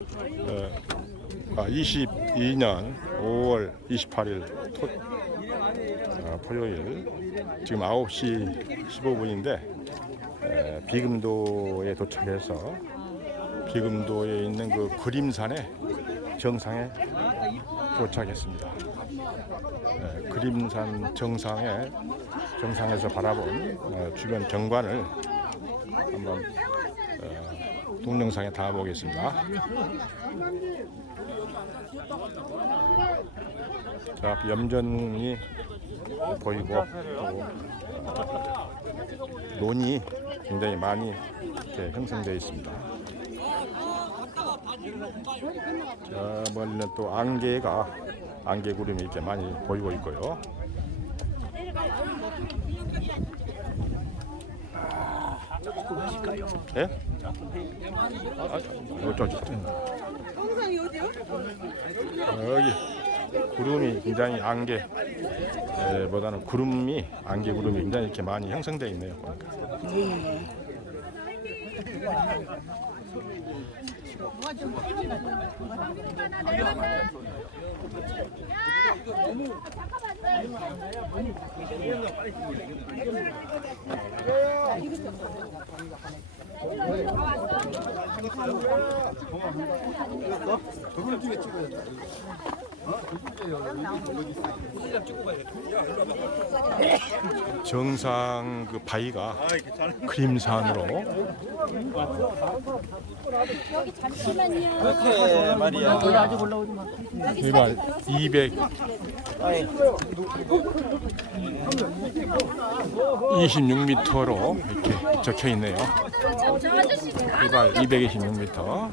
어, 아, 22년 5월 28일 토, 아, 토요일 지금 9시 15분인데 에, 비금도에 도착해서 비금도에 있는 그 그림산의 정상에 도착했습니다. 에, 그림산 정상에 정상에서 바라본 어, 주변 경관을 한번 어, 동영상에 담아보겠습니다. 자, 염전이 보이고 또 어, 논이 굉장히 많이 이렇게 형성되어 있습니다. 저 멀리는 또 안개가 안개 구름이 이렇게 많이 보이고 있고요. 예? 아, 이거 저, 저? 여기 구름이 굉장히 안개 에, 보다는 구름이 안개 구름이 굉장히 이렇게 많이 형성되어 있네요. 보니까. 정상 그 바위가 그림산으로 그렇게 말이야. 해발 200 26m로 이렇게 적혀 있네요. 해발 226m.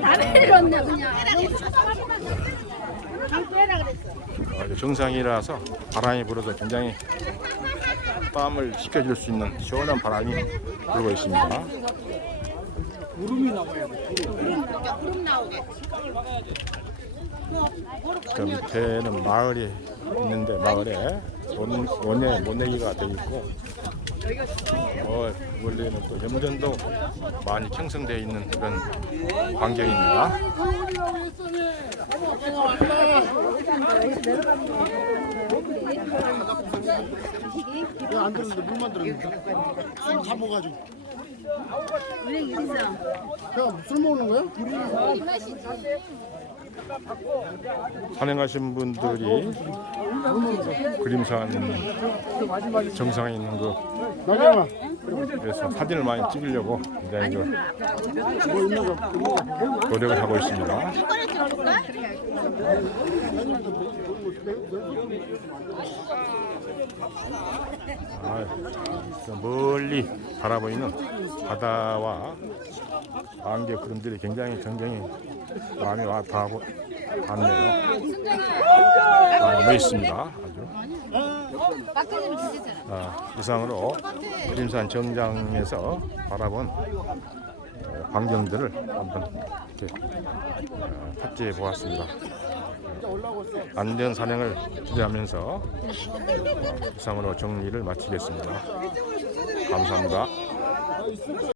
나를 잃었네 그냥. 어, 정상이라서 바람이 불어서 굉장히 땀을 식혀줄 수 있는 시원한 바람이 불고 있습니다. 그 밑에는 마을이 있는데 마을에 원, 원예 모내기가 되어 있고 어, 원래는 또 염전도 많이 형성되어 있는 그런 환경입니다. 안 들었는데 물만 들었는데 술다 먹어가지고 그냥 술 먹는 거야? 산행하신 분들이 그림산 정상에 있는 그 나경아 그래서 사진을 많이 찍으려고 굉장히 그 노력을 하고 있습니다. 아, 저 멀리 바라보이는 바다와 안개 구름들이 굉장히 전경이 많이 와 닿고 닿네요. 아, 멋있습니다. 아주. 아, 이상으로 그림산 정장에서 바라본 어, 광경들을 한번 이렇게 어, 탑재해 보았습니다. 안전 산행을 기대하면서 어, 이상으로 정리를 마치겠습니다. 감사합니다.